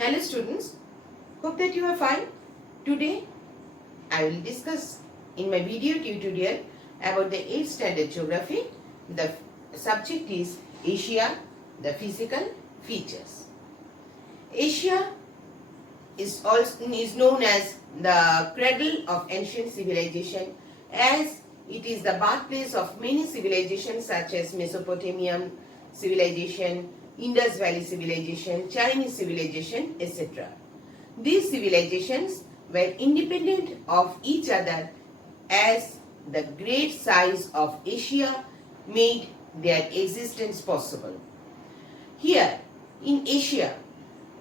Hello students, hope that you are fine. Today I will discuss in my video tutorial about the 8th standard geography. The subject is Asia, the physical features. Asia is known as the cradle of ancient civilization, as it is the birthplace of many civilizations such as Mesopotamian civilization, Indus Valley civilization, Chinese civilization, etc. These civilizations were independent of each other, as the great size of Asia made their existence possible. Here in Asia,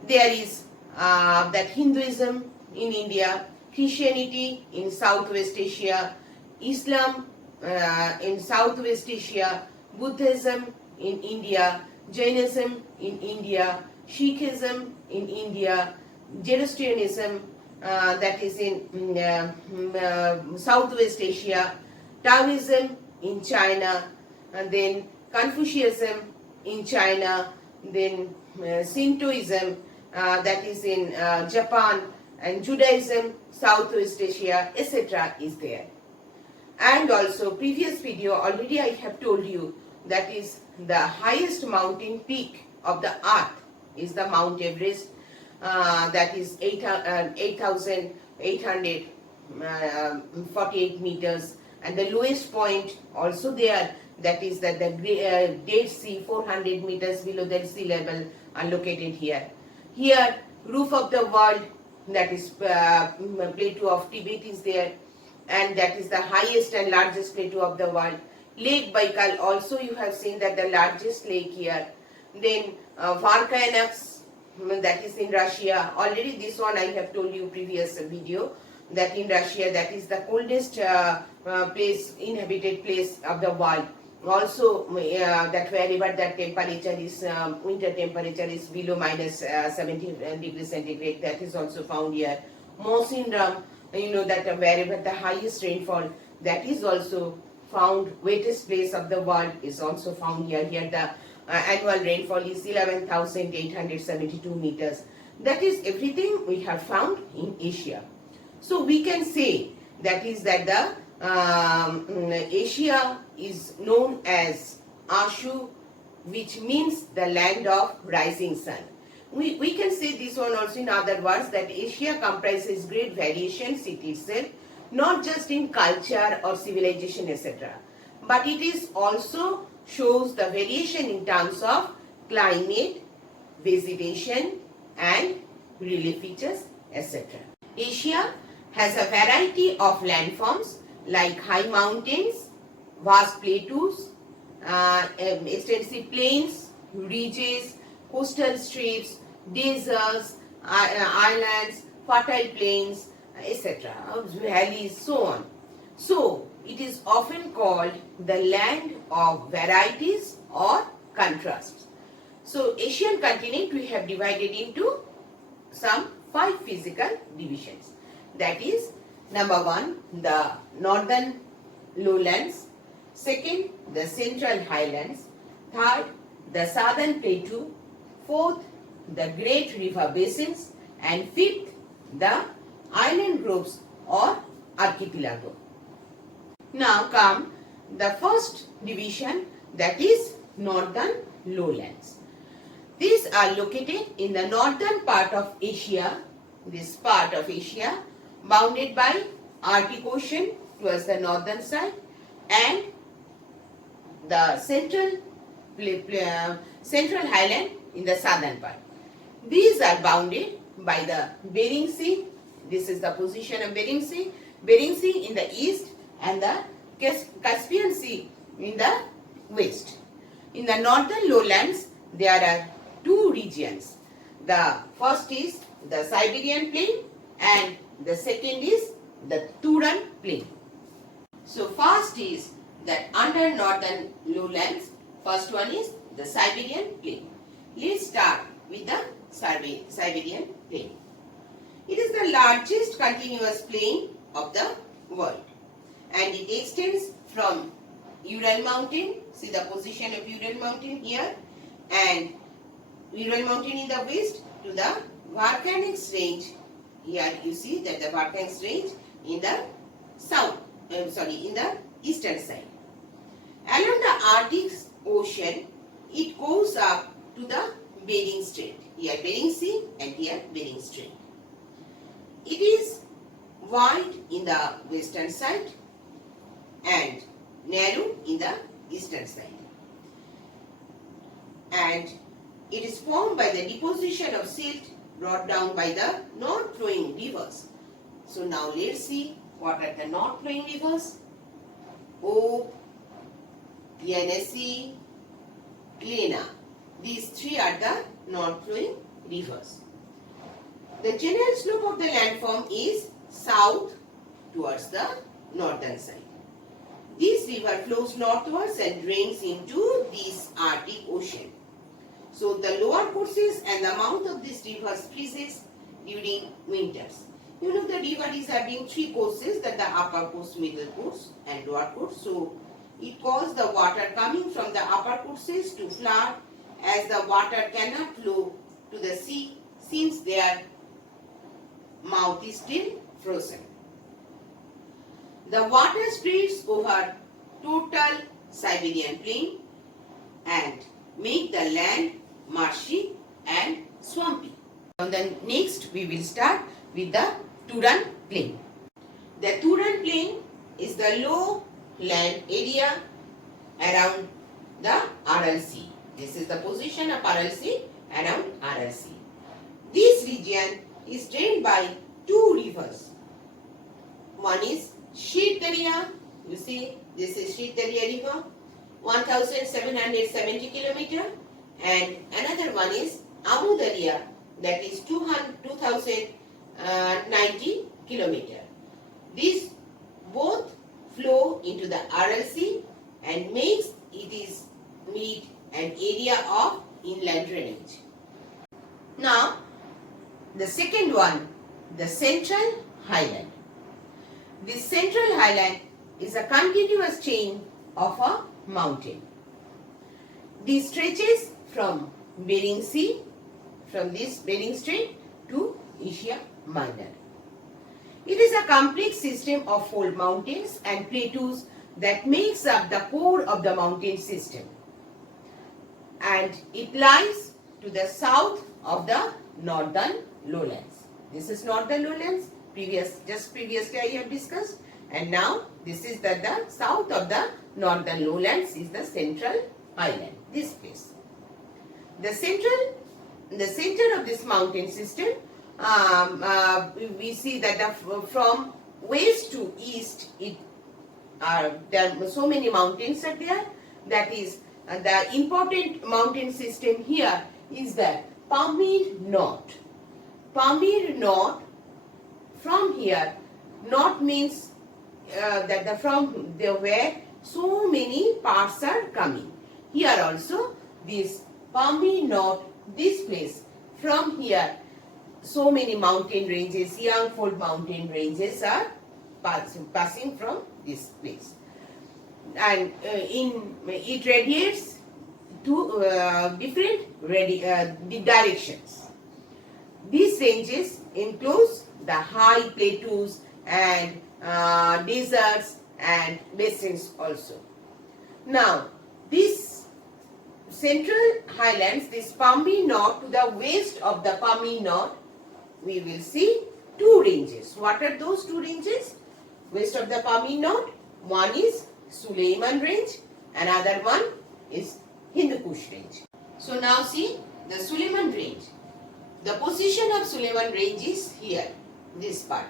there is that Hinduism in India, Christianity in Southwest Asia, Islam in Southwest Asia, Buddhism in India, Jainism in India, Sikhism in India, Zoroastrianism that is in Southwest Asia, Taoism in China, and then Confucianism in China, then Shintoism that is in Japan, and Judaism, Southwest Asia, etc. is there. And also previous video already I have told you that is the highest mountain peak of the earth is the Mount Everest, that is 8,848 meters, and the lowest point also there, that is that the Dead Sea 400 meters below the sea level are located here. Here roof of the world, that is plateau of Tibet is there, and that is the highest and largest plateau of the world. Lake Baikal also you have seen that the largest lake here. Then Volcanoes, that is in Russia. Already this one I have told you previous video, that in Russia that is the coldest place, inhabited place of the world. Also that wherever the temperature is, winter temperature is below minus 70 degrees centigrade, that is also found here. Mawsynram, you know that wherever the highest rainfall, that is also found. Wettest place of the world is also found here. Here the annual rainfall is 11,872 meters. That is everything we have found in Asia. So we can say that is that the Asia is known as Ashu, which means the land of rising sun. We can say this one also in other words, that Asia comprises great variations in itself, not just in culture or civilization, etc. But it is also shows the variation in terms of climate, vegetation and relief features, etc. Asia has a variety of landforms like high mountains, vast plateaus, extensive plains, ridges, coastal strips, deserts, islands, fertile plains, etc., valleys, so on. So, it is often called the land of varieties or contrasts. So, Asian continent we have divided into some 5 physical divisions. That is, number 1, the northern lowlands, second, the central highlands, third, the southern plateau, fourth, the great river basins, and fifth, the island groups or archipelago. Now come the first division, that is northern lowlands. These are located in the northern part of Asia, this part of Asia bounded by Arctic Ocean towards the northern side and the central highland in the southern part. These are bounded by the Bering Sea. This is the position of Bering Sea. Bering Sea in the east and the Caspian Sea in the west. In the northern lowlands, there are 2 regions. The first is the Siberian plain and the second is the Turan plain. So first is that under northern lowlands, first one is the Siberian plain. Let's start with the Siberian plain. It is the largest continuous plain of the world, and it extends from Ural mountain, see the position of Ural mountain here, and Ural mountain in the west to the Varkanics range, here you see that the Varkanics range in the in the eastern side. Along the Arctic Ocean, it goes up to the Bering Strait. Here Bering Sea and here Bering Strait. It is wide in the western side and narrow in the eastern side. And it is formed by the deposition of silt brought down by the north-flowing rivers. So now let's see what are the north-flowing rivers. Ob, Yenisei, Lena. These three are the north-flowing rivers. The general slope of the landform is south towards the northern side. This river flows northwards and drains into this Arctic Ocean. So the lower courses and the mouth of this river freezes during winters. You know the river is having three courses, that the upper course, middle course and lower course. So it causes the water coming from the upper courses to flood, as the water cannot flow to the sea since their mouth is still frozen. The water spreads over total Siberian plain and make the land marshy and swampy. And then next we will start with the Turan plain. The Turan plain is the low land area around the Aral Sea. This is the position of Aral Sea around Aral Sea. This region is drained by two rivers. One is Shir Darya. You see, this is Shir Darya river, 1770 km, and another one is Amu Darya, that is 2090 km. These both flow into the Aral Sea and makes meet an area of inland drainage. Now, the second one, the Central Highland. This Central Highland is a continuous chain of a mountain. This stretches from Bering Sea, from this Bering Strait to Asia Minor. It is a complex system of fold mountains and plateaus that makes up the core of the mountain system. And it lies to the south of the northern lowlands. This is northern lowlands, previously I have discussed, and now this is the south of the northern lowlands is the Central Highland, this place. The center of this mountain system, we see that from west to east, there are so many mountains are there. That is, the important mountain system here is the Pamir North. Pamir North, from here, north means from there where so many parts are coming. Here also, this Pamir North, this place, from here, so many mountain ranges, Yangfold mountain ranges are passing from this place. And it radiates to different directions. These ranges include the high plateaus and deserts and basins also. Now, this Central Highlands, this Pamir North, to the west of the Pamir North, we will see two ranges. What are those two ranges? West of the Pamir North, one is Suleiman Range, another one is Hindu Kush Range. So now see the Suleiman Range. The position of Suleiman Range is here, this part.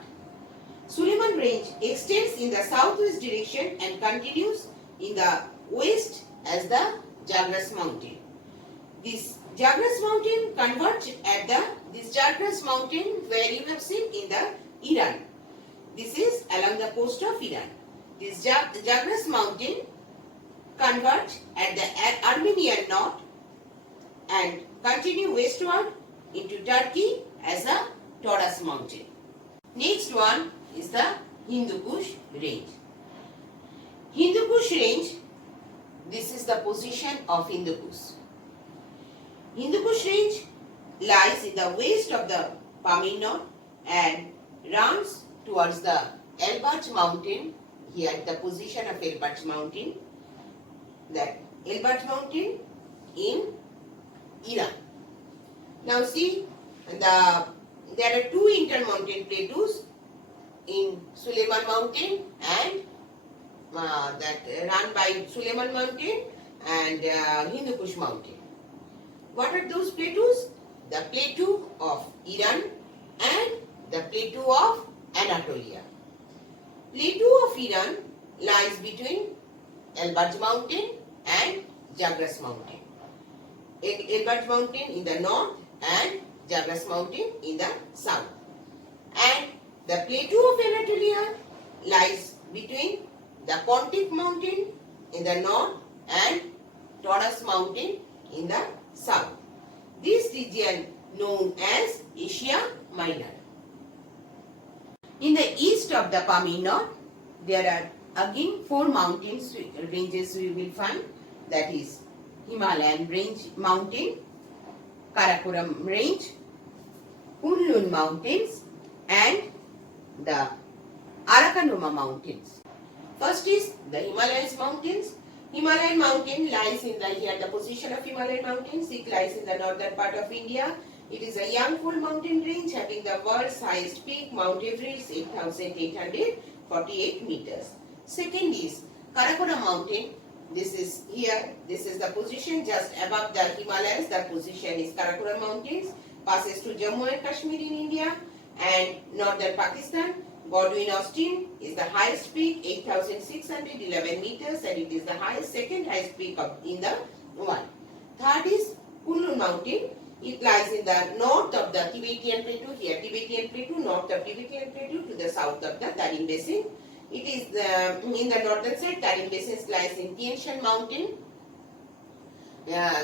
Suleiman Range extends in the southwest direction and continues in the west as the Zagros Mountain. This Zagros Mountain converges at this Zagros Mountain where you have seen in the Iran. This is along the coast of Iran. This Zagros Mountain converges at the Armenian north and continue westward into Turkey as a Taurus Mountain. Next one is the Hindu Kush Range. Hindu Kush Range, this is the position of Hindu Kush. Hindu Kush Range lies in the west of the Pamir and runs towards the Elburz mountain. Here the position of Elburz mountain. That Elburz mountain in Iran. Now see, there are two intermountain plateaus in Suleiman mountain and that run by Suleiman mountain and Hindu Kush mountain. What are those plateaus? The plateau of Iran and the plateau of Anatolia. Plateau of Iran lies between Elburz mountain and Zagros mountain. Elburz mountain in the north and Zagros mountain in the south. And the plateau of Anatolia lies between the Pontic mountain in the north and Taurus mountain in the south. This region known as Asia Minor. In the east of the Pamir, there are again four mountains ranges we will find. That is Himalayan range mountain, Karakoram range, Kunlun mountains and the Arakanoma mountains. First is the Himalayas mountains. Himalayan mountain lies in the position of Himalayan mountains. It lies in the northern part of India. It is a young full mountain range having the world's highest peak, Mount Everest, 8,848 meters. Second is Karakoram mountain. This is here. This is the position just above the Himalayas. The position is Karakoram mountains. Passes to Jammu and Kashmir in India and northern Pakistan. Godwin Austen is the highest peak, 8,611 meters, and it is the second highest peak in the world. Third is Kunlun mountain. It lies in the north of the Tibetan Plateau, here Tibetan Plateau, north of Tibetan Plateau to the south of the Tarim Basin. It is in the northern side, Tarim Basin lies in Tien Shan mountain.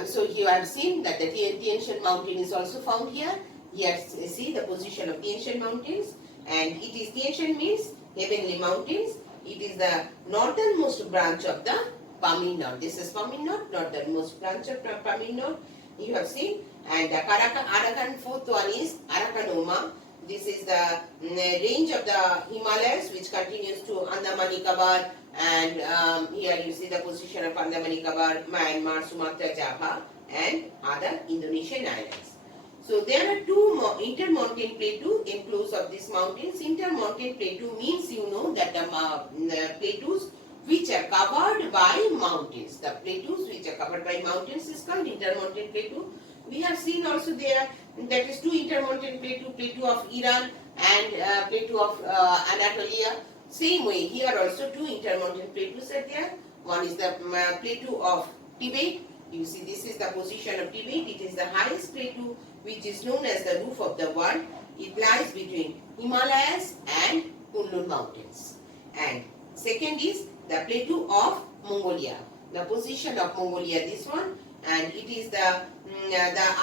So you have seen that the Tien Shan mountain is also found here. Here see the position of Tien Shan mountains. And it is Tien Shan means heavenly mountains. It is the northernmost branch of the Pamir. This is Pamir, northernmost branch of Pamir. You have seen. And the Arakan fourth one is Arakanoma. This is the range of the Himalayas which continues to Andaman Nicobar, and here you see the position of Andaman Nicobar, Myanmar, Sumatra, Java and other Indonesian islands. So there are two intermountain plateau enclosed of these mountains. Intermountain plateau means you know that the plateaus which are covered by mountains. The plateaus which are covered by mountains is called intermountain plateau. We have seen also there that is two intermountain plateau, plateau of Iran and plateau of Anatolia. Same way here also two intermountain plateaus are there. One is the plateau of Tibet. You see this is the position of Tibet. It is the highest plateau which is known as the roof of the world. It lies between Himalayas and Kunlun mountains. And second is the plateau of Mongolia. The position of Mongolia, this one, and it is the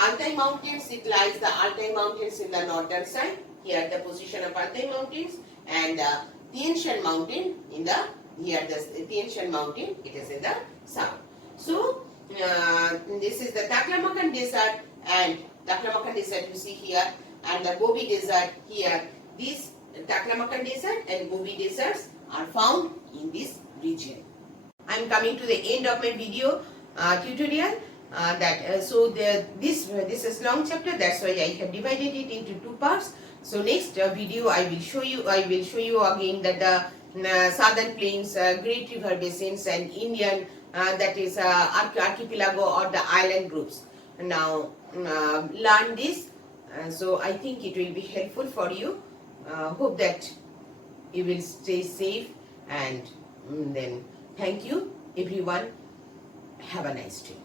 Altai mountains. It lies the Altai mountains in the northern side. Here the position of Altai mountains, and Tien Shan mountain in the Tien Shan mountain. It is in the south. So this is the Taklamakan desert, and Taklamakan desert you see here, and the Gobi desert here. These Taklamakan desert and Gobi deserts are found in this region. I am coming to the end of my video tutorial. This is long chapter. That's why I have divided it into two parts. So next video I will show you again that the southern plains, Great River basins, and Indian that is archipelago or the island groups. Now learn this. So I think it will be helpful for you. Hope that you will stay safe, and then thank you everyone. Have a nice day.